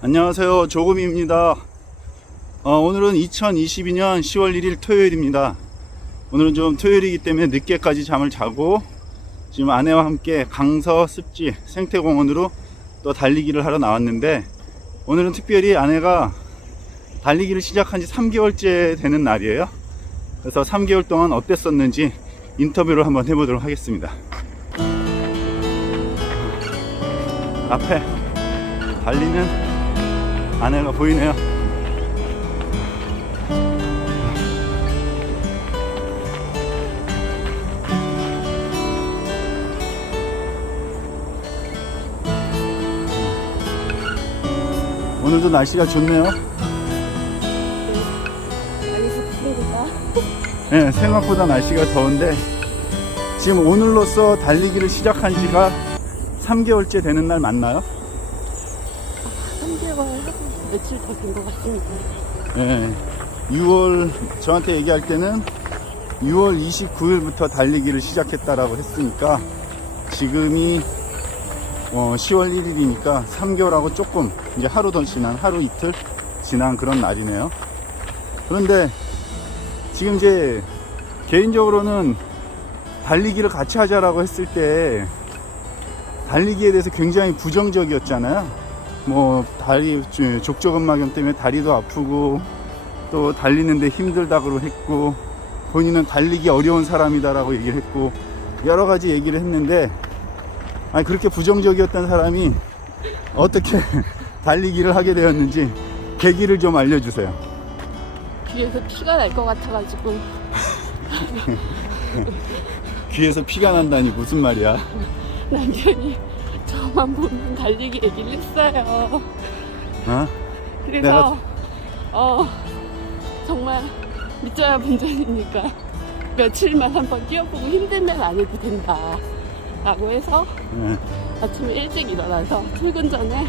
안녕하세요, 조금입니다. 오늘은 2022년 10월 1일 토요일입니다. 오늘은 좀 토요일이기 때문에 늦게까지 잠을 자고 지금 아내와 함께 강서 습지 생태공원으로 또 달리기를 하러 나왔는데, 오늘은 특별히 아내가 달리기를 시작한 지 3개월째 되는 날이에요. 그래서 3개월 동안 어땠었는지 인터뷰를 한번 해보도록 하겠습니다. 앞에 달리는 아내가 보이네요. 오늘도 날씨가 좋네요. 네, 생각보다 날씨가 더운데 지금 오늘로써 달리기를 시작한 지가 3개월째 되는 날 맞나요? 3개월 하고 며칠 더 된 것 같습니다. 네, 6월 저한테 얘기할 때는 6월 29일부터 달리기를 시작했다라고 했으니까 지금이 10월 1일이니까 3개월하고 조금 이제 하루 더 지난, 하루 이틀 지난 그런 날이네요. 그런데 지금 이제 개인적으로는 달리기를 같이 하자라고 했을 때 달리기에 대해서 굉장히 부정적이었잖아요. 다리 족저근막염 때문에 다리도 아프고 또 달리는데 힘들다고 했고, 본인은 달리기 어려운 사람이다라고 얘기를 했고 여러 가지 얘기를 했는데, 아니 그렇게 부정적이었던 사람이 어떻게 달리기를 하게 되었는지 계기를 좀 알려주세요. 귀에서 피가 날 것 같아가지고. 귀에서 피가 난다니 무슨 말이야? 남편이 저만 보면 달리기 얘기를 했어요. 그래서 정말 믿져야 본전이니까 며칠만 한번 뛰어보고 힘들면 안 해도 된다 라고 해서 아침에 일찍 일어나서 출근 전에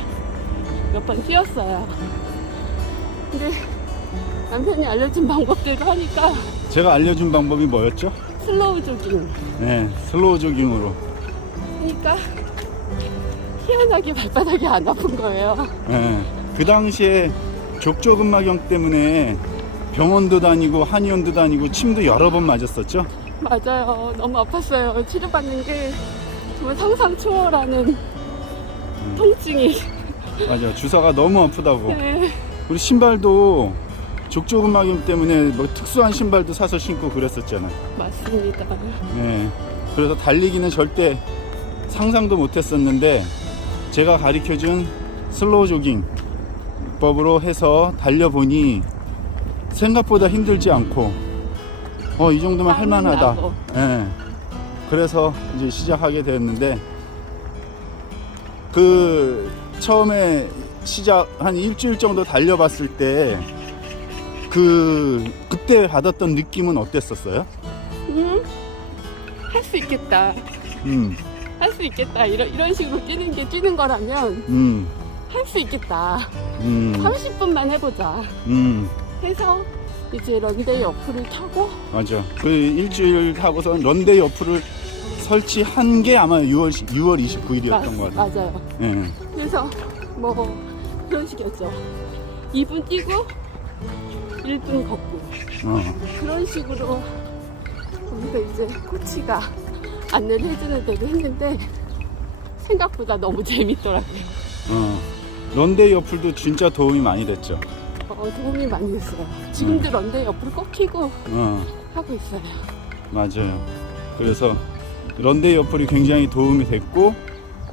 몇 번 뛰었어요. 근데 남편이 알려준 방법대로 하니까. 제가 알려준 방법이 뭐였죠? 슬로우 조깅. 네, 슬로우 조깅으로 그러니까 희한하게 발바닥이 안 아픈 거예요. 네, 그 당시에 족저근막염 때문에 병원도 다니고 한의원도 다니고 침도 여러 번 맞았었죠? 맞아요. 너무 아팠어요. 치료받는 게 정말 상상 초월하는 통증이. 맞아요. 주사가 너무 아프다고. 네. 우리 신발도 족저근막염 때문에 특수한 신발도 사서 신고 그랬었잖아요. 맞습니다. 네, 그래서 달리기는 절대 상상도 못했었는데 제가 가르쳐준 슬로우 조깅 법으로 해서 달려보니 생각보다 힘들지 않고 이 정도면 할만하다. 네, 그래서 이제 시작하게 되었는데, 처음에 시작 한 일주일 정도 달려봤을 때 그때 받았던 느낌은 어땠었어요? 할 수 있겠다. 할 수 있겠다. 이런 식으로 뛰는 거라면 할 수 있겠다. 30분만 해보자. 해서 이제 런데이 어플을 켜고. 맞아. 그 일주일 하고서 런데이 어플을 설치한 게 아마 6월 29일이었던 것 같아요. 맞아요. 네. 그래서 그런 식이었죠. 2분 뛰고 1분 걷고 그런 식으로 거기서 이제 코치가 안내를 해주는 대로 했는데 생각보다 너무 재밌더라고요. 런데이 어플도 진짜 도움이 많이 됐죠. 도움이 많이 됐어요. 지금도 런데이 어플 꼭 켜고 하고 있어요. 맞아요. 그래서 런데이 어플이 굉장히 도움이 됐고,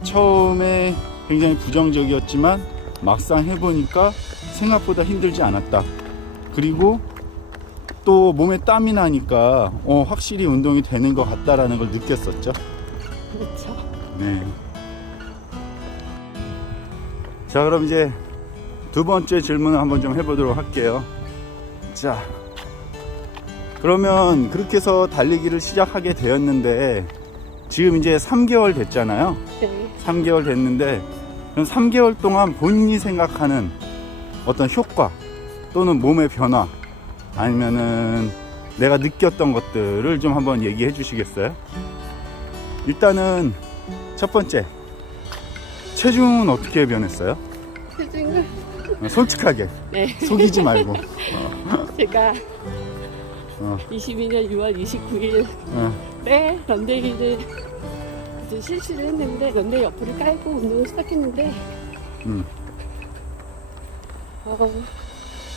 처음에 굉장히 부정적이었지만 막상 해보니까 생각보다 힘들지 않았다. 그리고 또 몸에 땀이 나니까 확실히 운동이 되는 것 같다라는 걸 느꼈었죠. 그렇죠. 네. 자, 그럼 이제 두 번째 질문을 한번 좀 해보도록 할게요. 자, 그러면 그렇게 해서 달리기를 시작하게 되었는데 지금 이제 3개월 됐잖아요. 네. 3개월 됐는데, 그럼 3개월 동안 본인이 생각하는 어떤 효과 또는 몸의 변화, 아니면은 내가 느꼈던 것들을 좀 한번 얘기해 주시겠어요? 일단은 첫 번째, 체중은 어떻게 변했어요? 체중은 솔직하게. 네. 속이지 말고. 제가 어. 22년 6월 29일에 런데이를 이제 실시를 했는데 런데이 어플을 깔고 운동을 시작했는데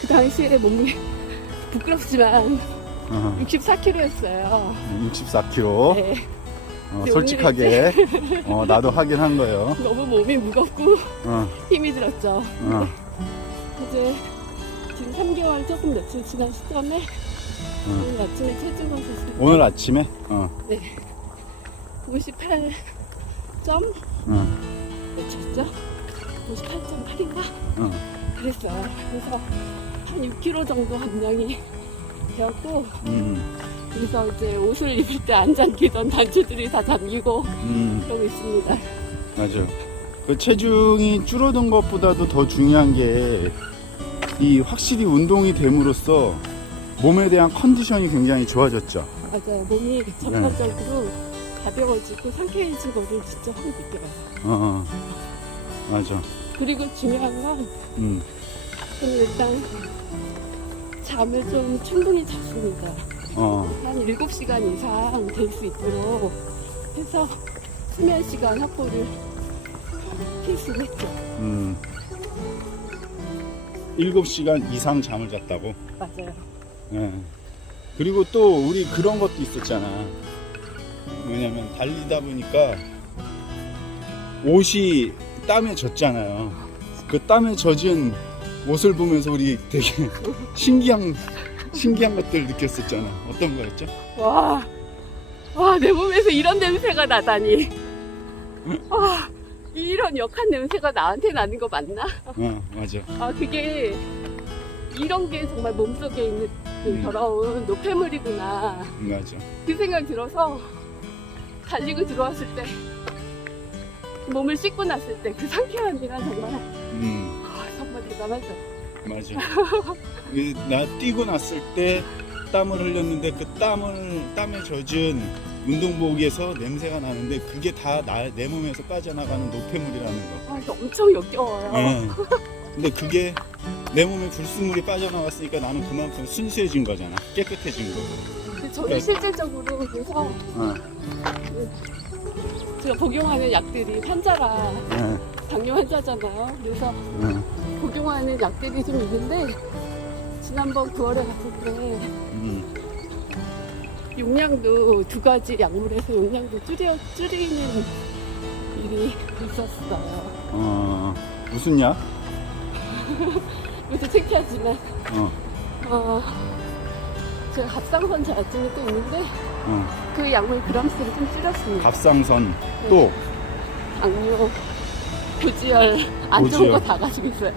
그 당시에 몸이 부끄럽지만 64kg였어요. 64kg. 네. 근데 솔직하게 나도 하긴 한 거예요. 너무 몸이 무겁고 어. 힘이 들었죠. 어. 이제 지금 3개월 조금 며칠 지난 시점에 오늘 아침에 체중을 쟀습니다. 오늘 아침에? 네. 58점 몇이었죠? 58.8인가? 그랬어요. 그래서 한 6kg 정도 감량이 되었고 그래서 이제 옷을 입을 때 안 잠기던 단추들이 다 잠기고 그러고 있습니다. 맞아. 그 체중이 줄어든 것보다도 더 중요한 게 이 확실히 운동이 됨으로써 몸에 대한 컨디션이 굉장히 좋아졌죠. 맞아요. 몸이 전반적으로 가벼워지고 상쾌해진 거를 진짜 확 느껴요. 맞아. 그리고 중요한 건 저는 일단 잠을 좀 충분히 잤습니다. 한 7시간 이상 될 수 있도록 해서 수면 시간 확보를 필수했죠. 7시간 이상 잠을 잤다고? 맞아요. 네. 그리고 또 우리 그런 것도 있었잖아. 왜냐면 달리다 보니까 옷이 땀에 젖잖아요. 그 땀에 젖은 옷을 보면서 우리 되게 신기한 것들 느꼈었잖아. 어떤 거였죠? 와, 내 몸에서 이런 냄새가 나다니. 와, 이런 역한 냄새가 나한테 나는 거 맞나? 맞아. 그게 이런 게 정말 몸속에 있는 그 더러운 노폐물이구나. 맞아. 그 생각이 들어서 달리고 들어왔을 때 몸을 씻고 났을 때 그 상쾌함이란 정말 정말 대단하죠. 맞아. 나 뛰고 났을 때 땀을 흘렸는데 그 땀에 젖은 운동복에서 냄새가 나는데 그게 다 내 몸에서 빠져나가는 노폐물이라는 거. 이거 엄청 역겨워요. 근데 그게 내 몸에 불순물이 빠져나갔으니까 나는 그만큼 순수해진 거잖아. 깨끗해진 거고. 근데 저는 실질적으로 그래서 제가 복용하는 약들이 환자라 당뇨 환자잖아요. 그래서 복용하는 약들이 좀 있는데 지난번 9월에 갔을 때 용량도 2가지 약물에서 용량도 줄이는 일이 있었어요. 무슨 약? 이것도 창피하지만 제가 갑상선 자증이 또 있는데 그 약물 그람수를 좀 줄였습니다. 갑상선 또 당뇨, 고지혈 안 좋은 거 다 가지고 있어요.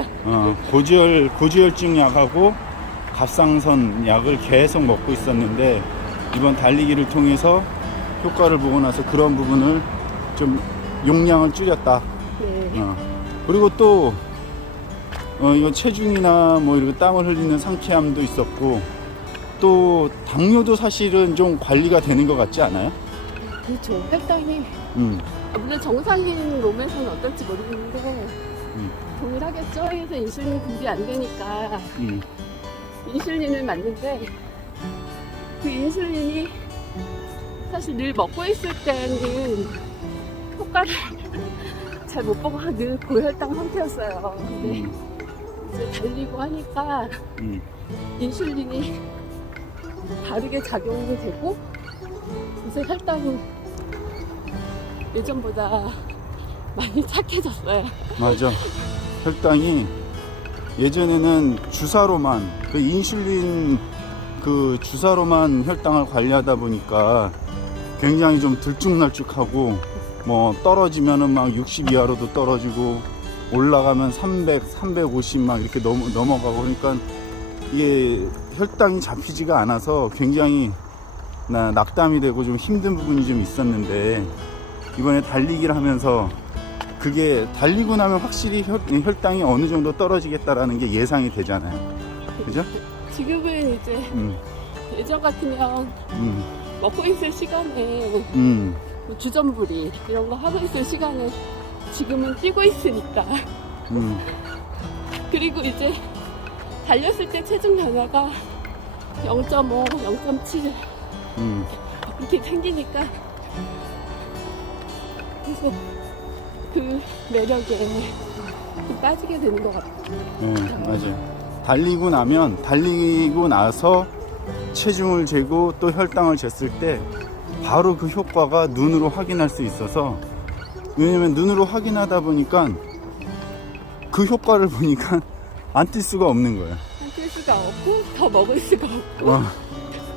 고지혈증 약하고 갑상선 약을 계속 먹고 있었는데 이번 달리기를 통해서 효과를 보고 나서 그런 부분을 좀 용량을 줄였다. 네. 그리고 또 이거 체중이나 뭐 이렇게 땀을 흘리는 상쾌함도 있었고 또 당뇨도 사실은 좀 관리가 되는 것 같지 않아요? 그렇죠. 혈당이 물론 정상인 몸에서는 어떨지 모르겠는데 동일하겠죠. 그래서 인슐린 분비 안 되니까 인슐린을 맞는데 그 인슐린이 사실 늘 먹고 있을 때는 효과를 잘 못 보고 늘 고혈당 상태였어요. 근데 이제 달리고 하니까 인슐린이 다르게 작용이 되고 이제 혈당이 예전보다 많이 착해졌어요. 맞아. 혈당이 예전에는 주사로만 그 인슐린 그 주사로만 혈당을 관리하다 보니까 굉장히 좀 들쭉날쭉하고 뭐 떨어지면은 막 60 이하로도 떨어지고 올라가면 300, 350 막 이렇게 넘어가고 그러니까 이게 혈당이 잡히지가 않아서 굉장히 낙담이 되고 좀 힘든 부분이 좀 있었는데 이번에 달리기를 하면서 그게 달리고 나면 확실히 혈당이 어느 정도 떨어지겠다라는 게 예상이 되잖아요. 그죠? 지금은 이제 예전 같으면 먹고 있을 시간에 뭐 주전부리 이런 거 하고 있을 시간에 지금은 뛰고 있으니까 그리고 이제 달렸을 때 체중 변화가 0.5, 0.7 이렇게 생기니까 계속 그 매력에 좀 빠지게 되는 것 같아요. 네, 맞아요. 달리고 나서 체중을 재고 또 혈당을 쟀을 때 바로 그 효과가 눈으로 확인할 수 있어서, 왜냐면 눈으로 확인하다 보니까 그 효과를 보니까 안 뛸 수가 없는 거예요. 안 뛸 수가 없고 더 먹을 수가 없고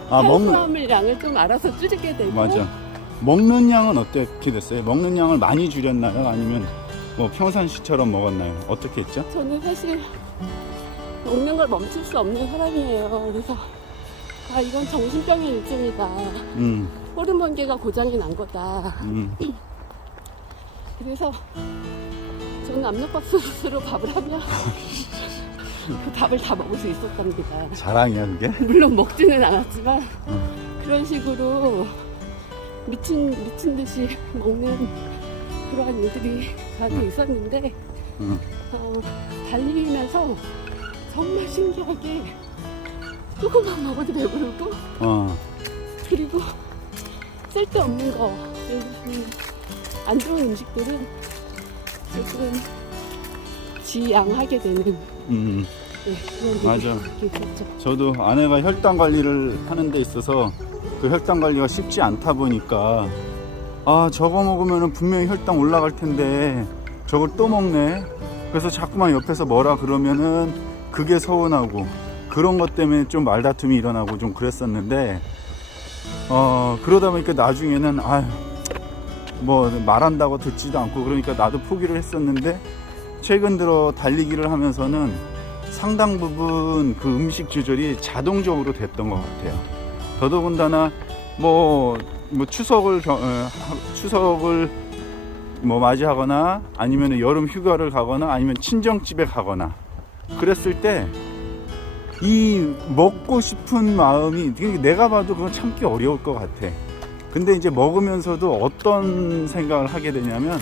탄수화물 양을 좀 알아서 줄이게 되고. 맞아. 먹는 양은 어떻게 됐어요? 먹는 양을 많이 줄였나요? 아니면 뭐 평상시처럼 먹었나요? 어떻게 했죠? 저는 사실 먹는 걸 멈출 수 없는 사람이에요. 그래서 이건 정신병의 일종이다. 호르몬계가 고장이 난 거다. 그래서 저는 압력밥솥으로 밥을 하면 그 밥을 다 먹을 수 있었답니다. 자랑이야 그게? 물론 먹지는 않았지만 그런 식으로 미친 듯이 먹는 그러한 일들이 저한테 있었는데 달리면서 정말 신기하게 조금만 먹어도 배부르고 그리고 쓸데없는 거, 안 좋은 음식들은 조금 지양하게 되는 그런 맞아. 일이 있었죠. 저도 아내가 혈당 관리를 하는 데 있어서 그 혈당 관리가 쉽지 않다 보니까 저거 먹으면 분명히 혈당 올라갈 텐데 저걸 또 먹네. 그래서 자꾸만 옆에서 뭐라 그러면은 그게 서운하고, 그런 것 때문에 좀 말다툼이 일어나고 좀 그랬었는데, 그러다 보니까 나중에는 뭐 말한다고 듣지도 않고, 그러니까 나도 포기를 했었는데, 최근 들어 달리기를 하면서는 상당 부분 그 음식 조절이 자동적으로 됐던 것 같아요. 더더군다나 뭐 추석을 뭐 맞이하거나, 아니면 여름 휴가를 가거나, 아니면 친정집에 가거나 그랬을 때 이 먹고 싶은 마음이, 내가 봐도 그건 참기 어려울 것 같아. 근데 이제 먹으면서도 어떤 생각을 하게 되냐면,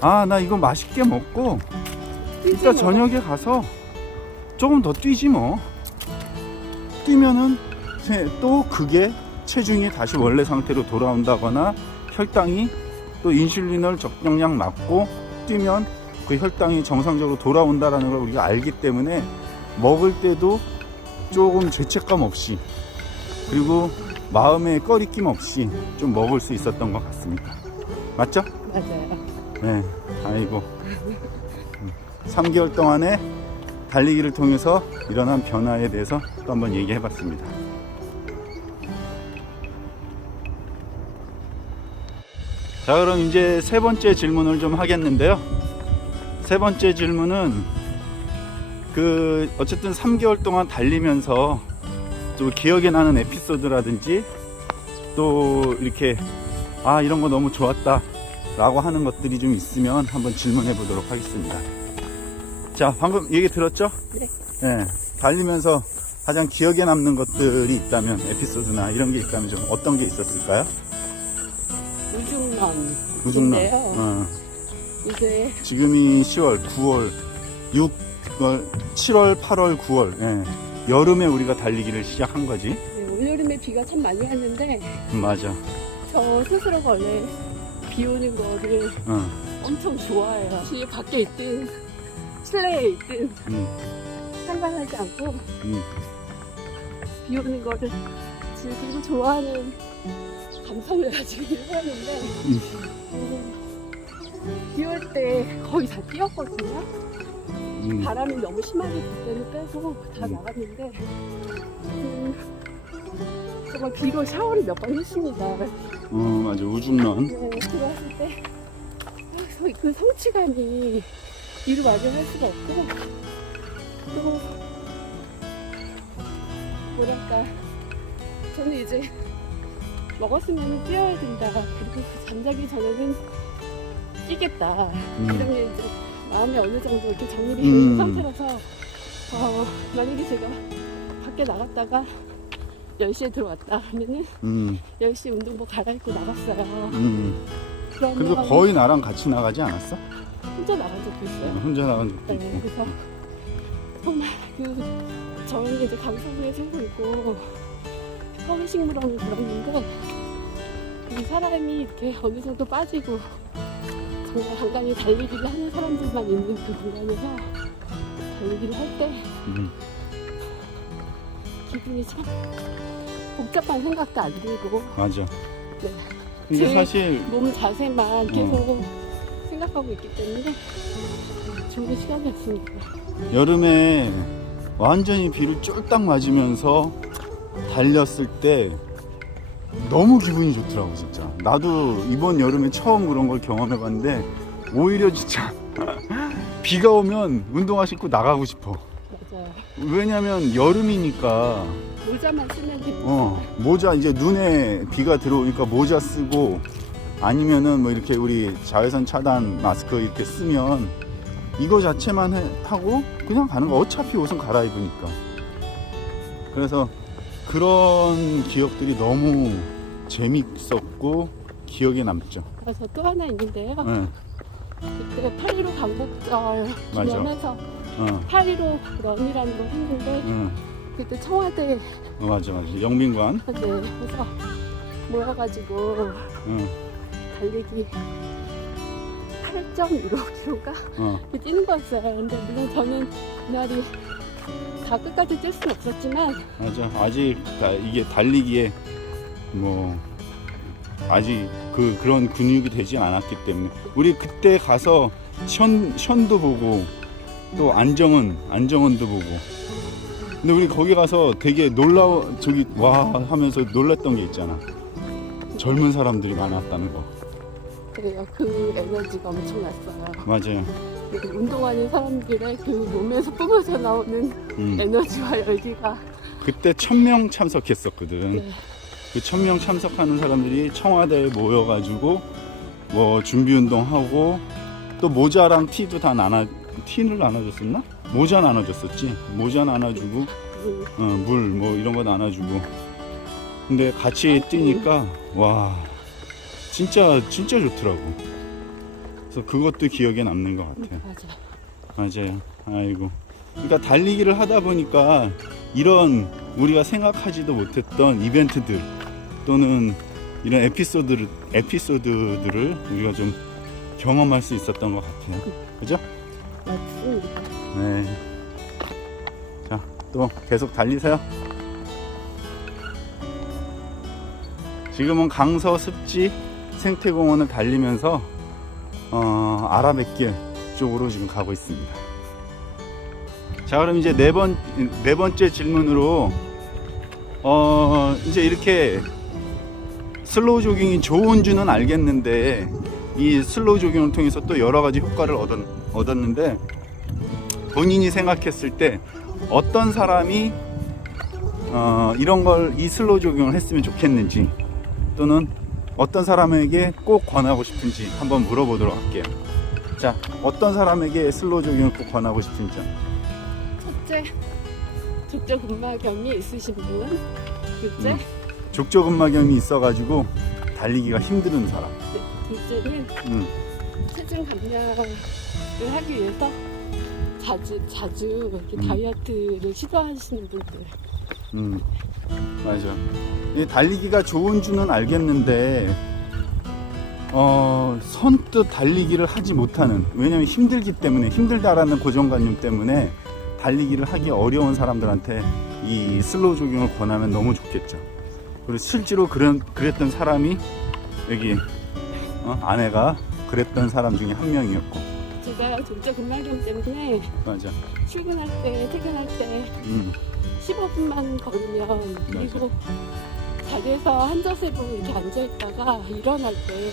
나 이거 맛있게 먹고 이따 저녁에 가서 조금 더 뛰지 뭐. 뛰면은 또 그게 체중이 다시 원래 상태로 돌아온다거나, 혈당이 또 인슐린을 적정량 맞고 뛰면 그 혈당이 정상적으로 돌아온다라는 걸 우리가 알기 때문에 먹을 때도 조금 죄책감 없이, 그리고 마음에 꺼리낌 없이 좀 먹을 수 있었던 것 같습니다. 맞죠? 맞아요. 네. 아이고 3개월 동안의 달리기를 통해서 일어난 변화에 대해서 또 한번 얘기해 봤습니다. 자, 그럼 이제 세 번째 질문을 좀 하겠는데요. 세 번째 질문은 어쨌든 3개월 동안 달리면서 또 기억에 나는 에피소드라든지, 또 이렇게 이런 거 너무 좋았다 라고 하는 것들이 좀 있으면 한번 질문해 보도록 하겠습니다. 자, 방금 얘기 들었죠? 네. 네. 달리면서 가장 기억에 남는 것들이 있다면, 에피소드나 이런 게 있다면 좀 어떤 게 있었을까요? 우중런인데요. 이제 지금이 10월, 9월, 6월, 7월, 8월, 9월. 예. 여름에 우리가 달리기를 시작한 거지. 네, 올여름에 비가 참 많이 왔는데 맞아. 저 스스로가 원래 비 오는 거를 엄청 좋아해요. 비 밖에 있든 실내에 있든 상관하지 않고 비 오는 거를 즐기고 좋아하는 감성을 가지고 살았는데 비 올 때 거의 다 뛰었거든요. 바람이 너무 심하게 불 때는 빼고 다 나갔는데 정말 비로 샤워를 몇 번 했습니다. 맞아. 우중런. 네, 들어왔을 때 그 성취감이 이루 말을 할 수가 없고, 또 뭐랄까, 저는 이제 먹었으면 뛰어야 된다, 그리고 그 잠자기 전에는 뛰겠다, 이런 게 이제 마음에 어느 정도 이렇게 정립이 된 상태라서 만약에 제가 밖에 나갔다가 10시에 들어왔다 하면은 10시 운동복 갈아입고 나갔어요. 그래도 거의 나랑 같이 나가지 않았어? 혼자 나간 적도 있어요. 혼자 나간 적도 네, 있고. 그래서 정말 저희는 이제 강서구에 살고 있고 서울식물원을 들었는데 이 사람이 이렇게 어느 정도 빠지고 정말 간간히 달리기를 하는 사람들만 있는 그 공간에서 달리기를 할 때 기분이 참 복잡한 생각도 안 들고 맞아. 네. 근데 제 사실 몸 자세만 계속 생각하고 있기 때문에 좋은 시간이었습니다. 여름에 완전히 비를 쫄딱 맞으면서 달렸을 때 너무 기분이 좋더라고 진짜. 나도 이번 여름에 처음 그런 걸 경험해봤는데 오히려 진짜 비가 오면 운동화 신고 나가고 싶어. 맞아요. 왜냐면 여름이니까 모자만 쓰면 됩니다. 모자 이제 눈에 비가 들어오니까 모자 쓰고 아니면은 뭐 이렇게 우리 자외선 차단 마스크 이렇게 쓰면 이거 자체만 하고 그냥 가는 거. 어차피 옷은 갈아입으니까. 그래서 그런 기억들이 너무 재밌었고 기억에 남죠. 그래서 또 하나 있는데요. 네. 그때 8.15 광복절 맞아. 기념해서 8.15 런이라는 걸 했는데 그때 청와대 맞아. 영빈관. 네, 그래서 모여가지고 달리기 8.15km가 뛰는 거였어요. 근데 물론 저는 그날이 다 끝까지 뛸 수는 없었지만 맞아. 아직 이게 달리기에 뭐 아직 그런 근육이 되진 않았기 때문에 우리 그때 가서 션도 보고 또 안정원도 보고. 근데 우리 거기 가서 되게 저기 와 하면서 놀랐던 게 있잖아. 젊은 사람들이 많았다는 거. 그래요. 그 에너지가 엄청났어요. 맞아요. 운동하는 사람들의 그 몸에서 뿜어져 나오는 에너지와 열기가 그때 1000명 참석했었거든. 네. 그 1000명 참석하는 사람들이 청와대에 모여가지고 뭐 준비운동하고 또 모자랑 티도 다 티를 나눠줬었나? 모자 나눠줬었지. 모자 나눠주고 물 뭐 이런 거 나눠주고. 근데 같이 뛰니까 와 진짜 좋더라고. 그래서 그것도 기억에 남는 것 같아요. 맞아요. 아이고. 그러니까 달리기를 하다 보니까 이런 우리가 생각하지도 못했던 이벤트들 또는 이런 에피소드들을 우리가 좀 경험할 수 있었던 것 같아요. 그죠? 맞습니다. 네. 자, 또 계속 달리세요. 지금은 강서 습지 생태공원을 달리면서 아라뱃길 쪽으로 지금 가고 있습니다. 자, 그럼 이제 네 번째 질문으로 이제 이렇게 슬로우 조깅이 좋은 줄은 알겠는데 이 슬로우 조깅을 통해서 또 여러 가지 효과를 얻었는데 본인이 생각했을 때 어떤 사람이 이 슬로우 조깅을 했으면 좋겠는지 또는 어떤 사람에게 꼭 권하고 싶은지 한번 물어보도록 할게요. 자, 어떤 사람에게 슬로우 조깅을 꼭 권하고 싶은지. 첫째, 족저근막염이 있으신 분. 둘째, 족저근막염이 있어가지고 달리기가 힘든 사람. 네, 둘째는 체중 감량을 하기 위해서 자주 이렇게 다이어트를 시도하시는 분들. 맞아. 달리기가 좋은 줄은 알겠는데 선뜻 달리기를 하지 못하는, 왜냐면 힘들기 때문에, 힘들다라는 고정관념 때문에 달리기를 하기 어려운 사람들한테 이 슬로우 조깅을 권하면 너무 좋겠죠. 그리고 실제로 그랬던 사람이 여기 아내가 그랬던 사람 중에 한 명이었고. 제가 족저근막염 때문에 맞아. 출근할 때, 퇴근할 때 15분만 걸으면, 그리고 자리에서 한 자세로 이렇게 앉아있다가 일어날 때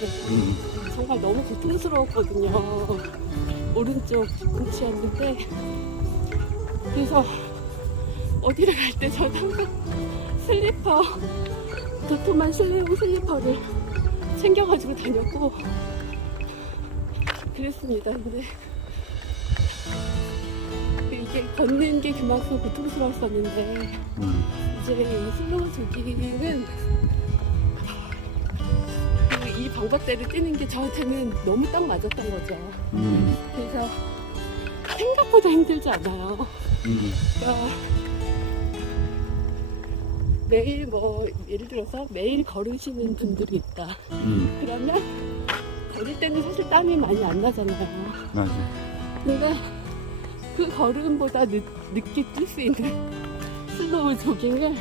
정말 너무 고통스러웠거든요. 오른쪽 뒤꿈치였는데, 그래서 어디를 갈 때 저는 항상 도톰한 실내용 슬리퍼를 챙겨가지고 다녔고 그랬습니다. 근데 이게 걷는 게 그만큼 고통스러웠었는데 이제 슬로우 조깅은 이 방법대로 뛰는 게 저한테는 너무 딱 맞았던 거죠. 그래서 생각보다 힘들지 않아요. 그러니까 매일 뭐 예를 들어서 매일 걸으시는 분들이 있다. 그러면 걸을 때는 사실 땀이 많이 안 나잖아요. 맞아. 근데 그 걸음보다 늦게 뛸 수 있는 슬로우 조깅을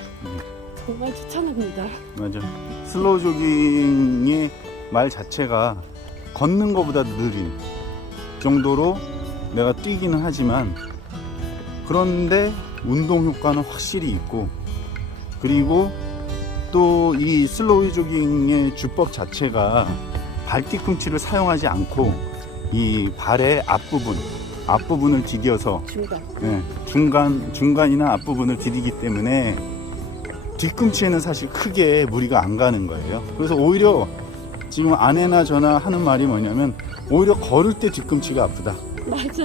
정말 추천합니다. 맞아. 슬로우 조깅의 말 자체가 걷는 것보다 느린 정도로 내가 뛰기는 하지만, 그런데 운동 효과는 확실히 있고, 그리고 또 이 슬로우 조깅의 주법 자체가 발 뒤꿈치를 사용하지 않고 이 발의 앞부분을 디뎌서 중간이나 앞부분을 디디기 때문에 뒤꿈치에는 사실 크게 무리가 안 가는 거예요. 그래서 오히려 지금 아내나 저나 하는 말이 뭐냐면, 오히려 걸을 때 뒤꿈치가 아프다. 맞아.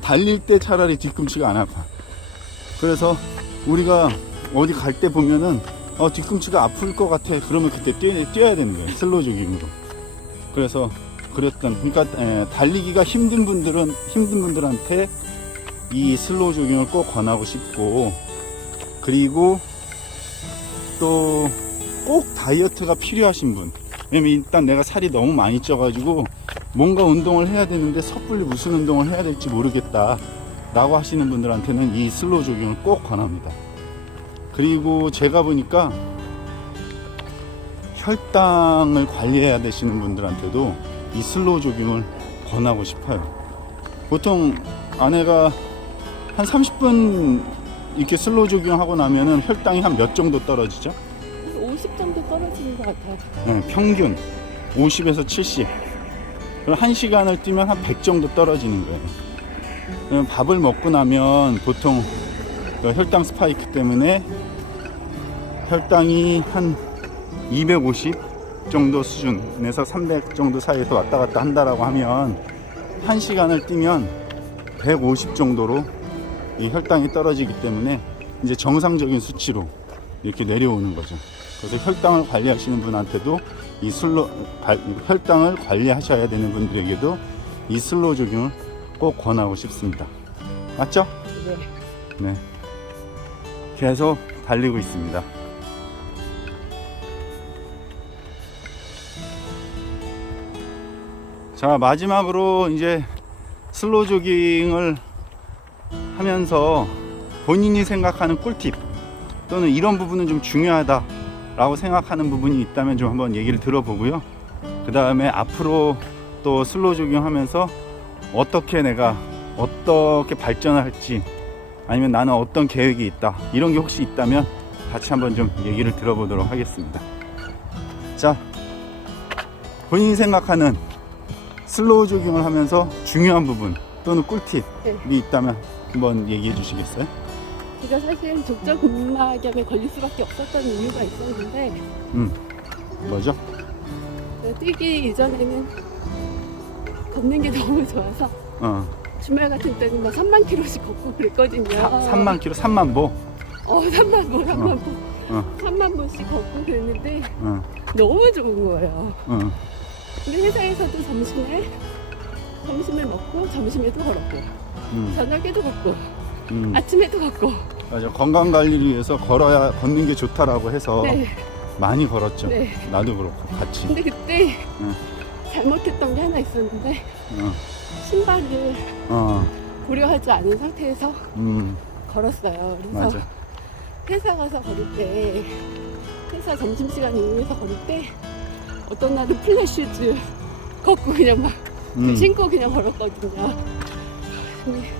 달릴 때 차라리 뒤꿈치가 안 아파. 그래서 우리가 어디 갈 때 보면은 뒤꿈치가 아플 것 같아. 그러면 그때 뛰어야 되는 거예요. 슬로우 조깅으로. 그래서 그러니까 달리기가 힘든 분들한테 이 슬로우 조깅을 꼭 권하고 싶고, 그리고 또 꼭 다이어트가 필요하신 분, 왜냐면 일단 내가 살이 너무 많이 쪄가지고 뭔가 운동을 해야 되는데 섣불리 무슨 운동을 해야 될지 모르겠다 라고 하시는 분들한테는 이 슬로우 조깅을 꼭 권합니다. 그리고 제가 보니까 혈당을 관리해야 되시는 분들한테도 이 슬로우 조깅을 권하고 싶어요. 보통 아내가 한 30분 이렇게 슬로우 조깅 하고 나면은 혈당이 한 몇 정도 떨어지죠? 50 정도 떨어지는 것 같아요. 네, 평균 50에서 70. 그럼 1시간을 뛰면 한 100 정도 떨어지는 거예요. 그럼 밥을 먹고 나면 보통 그 혈당 스파이크 때문에 혈당이 한 250 정도 수준에서 300 정도 사이에서 왔다 갔다 한다라고 하면 1시간을 뛰면 150 정도로 이 혈당이 떨어지기 때문에 이제 정상적인 수치로 이렇게 내려오는 거죠. 그래서 혈당을 관리하시는 분한테도 이 혈당을 관리하셔야 되는 분들에게도 이 슬로우 조깅을 꼭 권하고 싶습니다. 맞죠? 네. 네. 계속 달리고 있습니다. 자, 마지막으로 이제 슬로우 조깅을 하면서 본인이 생각하는 꿀팁 또는 이런 부분은 좀 중요하다 라고 생각하는 부분이 있다면 좀 한번 얘기를 들어보고요. 그 다음에 앞으로 또 슬로우 조깅 하면서 내가 어떻게 발전을 할지, 아니면 나는 어떤 계획이 있다, 이런 게 혹시 있다면 같이 한번 좀 얘기를 들어보도록 하겠습니다. 자, 본인이 생각하는 슬로우 조깅을 하면서 중요한 부분 또는 꿀팁이 있다면 한번 얘기해 주시겠어요? 제가 사실 족저근막염에 걸릴 수밖에 없었던 이유가 있었는데, 뭐죠? 뛰기 이전에는 걷는 게 너무 좋아서 주말 같은 때는 막 3만 킬로씩 걷고 그랬거든요. 3만 킬로? 3만 보? 3만 보씩 걷고 그랬는데 너무 좋은 거예요. 근데 회사에서도 점심을 먹고 점심에도 걸었고 저녁에도 걷고 아침에도 걷고. 맞아. 건강 관리를 위해서 걷는 게 좋다라고 해서 많이 걸었죠. 네. 나도 그렇고 같이. 근데 그때 잘못했던 게 하나 있었는데 신발을 고려하지 않은 상태에서 걸었어요. 그래서 맞아. 회사 가서 걸을 때, 회사 점심시간 이후에서 걸을 때 어떤 날은 플랫슈즈 걷고 그냥 막 신고 그냥 걸었거든요. 근데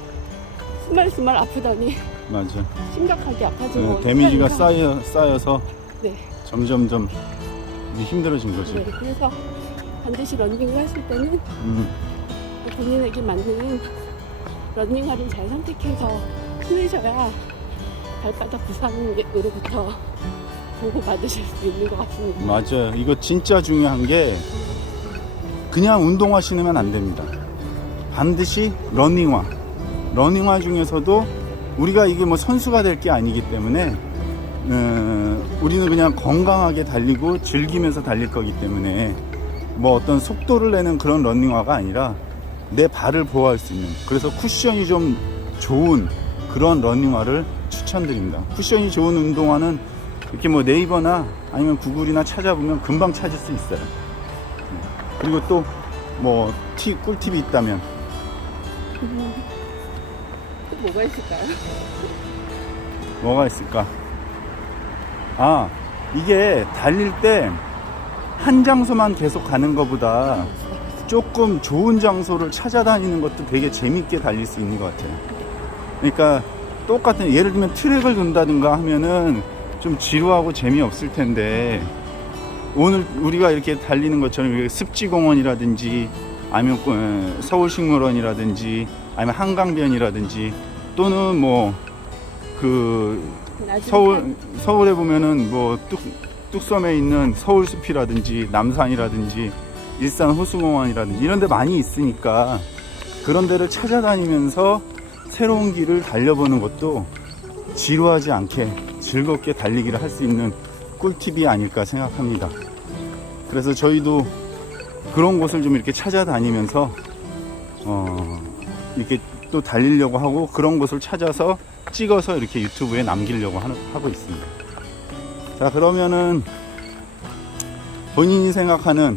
스멀스멀 아프더니 맞아. 심각하게 아파지고 데미지가 쌓여서 네. 점점점 힘들어진 거지. 네, 그래서 반드시 러닝을 하실 때는 본인에게 맞는 러닝화를 잘 선택해서 신으셔야 발바닥 부상으로부터 보호받으실 수 있는 것 같습니다. 맞아요. 이거 진짜 중요한 게 그냥 운동화 신으면 안 됩니다. 반드시 러닝화 중에서도 우리가 이게 뭐 선수가 될 게 아니기 때문에 우리는 그냥 건강하게 달리고 즐기면서 달릴 거기 때문에 뭐 어떤 속도를 내는 그런 러닝화가 아니라 내 발을 보호할 수 있는, 그래서 쿠션이 좀 좋은 그런 러닝화를 추천드립니다. 쿠션이 좋은 운동화는 이렇게 뭐 네이버나 아니면 구글이나 찾아보면 금방 찾을 수 있어요. 그리고 또 뭐 꿀팁이 있다면 또 뭐가 있을까요? 뭐가 있을까? 아, 이게 달릴 때 한 장소만 계속 가는 것보다 조금 좋은 장소를 찾아다니는 것도 되게 재밌게 달릴 수 있는 것 같아요. 그러니까 똑같은, 예를 들면 트랙을 돈다든가 하면은 좀 지루하고 재미없을 텐데, 오늘 우리가 이렇게 달리는 것처럼 습지공원이라든지 아니면 서울식물원이라든지 아니면 한강변이라든지 또는 뭐 그 서울에 보면은 뭐 뚝섬에 있는 서울숲이라든지 남산이라든지 일산 호수공원이라든지 이런 데 많이 있으니까 그런 데를 찾아다니면서 새로운 길을 달려보는 것도 지루하지 않게 즐겁게 달리기를 할 수 있는 꿀팁이 아닐까 생각합니다. 그래서 저희도 그런 곳을 좀 이렇게 찾아다니면서 이렇게 또 달리려고 하고, 그런 곳을 찾아서 찍어서 이렇게 유튜브에 남기려고 하고 있습니다. 자, 그러면은 본인이 생각하는,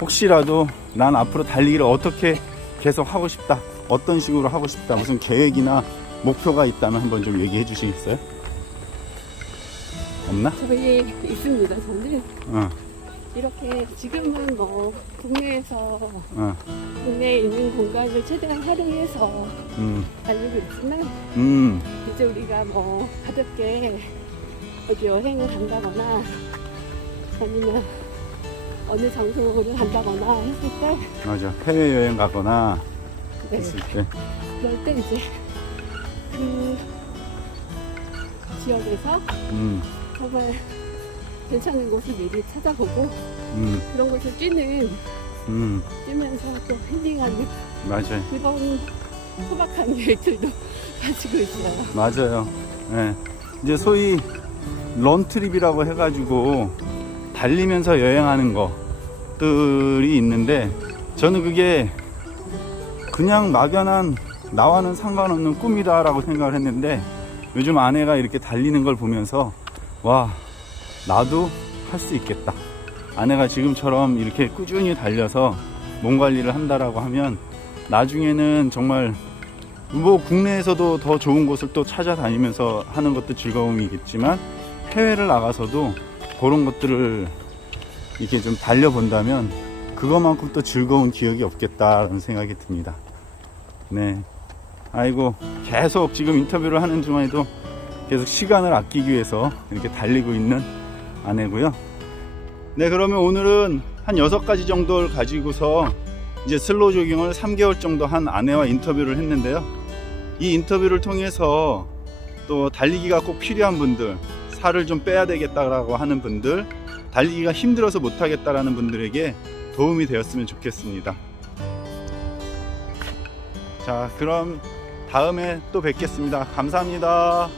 혹시라도 난 앞으로 달리기를 어떻게 계속 하고 싶다, 어떤 식으로 하고 싶다, 무슨 계획이나 목표가 있다면 한번 좀 얘기해 주시겠어요? 없나? 저희 있습니다. 저는 이렇게 지금은 뭐 국내에서 국내에 있는 공간을 최대한 활용해서 달리고 있지만 이제 우리가 뭐 가볍게 어디 여행을 간다거나 아니면 어느 장소를 간다거나 했을 때, 맞아, 해외여행 가거나 네, 했을 때 그럴 때 이제 그 지역에서 정말 괜찮은 곳을 미리 찾아보고 그런 곳을 뛰면서 또 힐링하는, 맞아요. 그런 소박한 계획들도 가지고 있어요. 맞아요. 네. 이제 소위 런트립이라고 해가지고 달리면서 여행하는 것들이 있는데, 저는 그게 그냥 막연한 나와는 상관없는 꿈이다라고 생각을 했는데, 요즘 아내가 이렇게 달리는 걸 보면서 와, 나도 할 수 있겠다. 아내가 지금처럼 이렇게 꾸준히 달려서 몸 관리를 한다라고 하면 나중에는 정말 뭐 국내에서도 더 좋은 곳을 또 찾아다니면서 하는 것도 즐거움이겠지만, 해외를 나가서도 그런 것들을 이렇게 좀 달려본다면 그것만큼 또 즐거운 기억이 없겠다라는 생각이 듭니다. 네. 아이고, 계속 지금 인터뷰를 하는 중간에도 계속 시간을 아끼기 위해서 이렇게 달리고 있는 아내고요. 네, 그러면 오늘은 한 6가지 정도를 가지고서 이제 슬로우 조깅을 3개월 정도 한 아내와 인터뷰를 했는데요. 이 인터뷰를 통해서 또 달리기가 꼭 필요한 분들, 살을 좀 빼야 되겠다라고 하는 분들, 달리기가 힘들어서 못하겠다라는 분들에게 도움이 되었으면 좋겠습니다. 자, 그럼 다음에 또 뵙겠습니다. 감사합니다.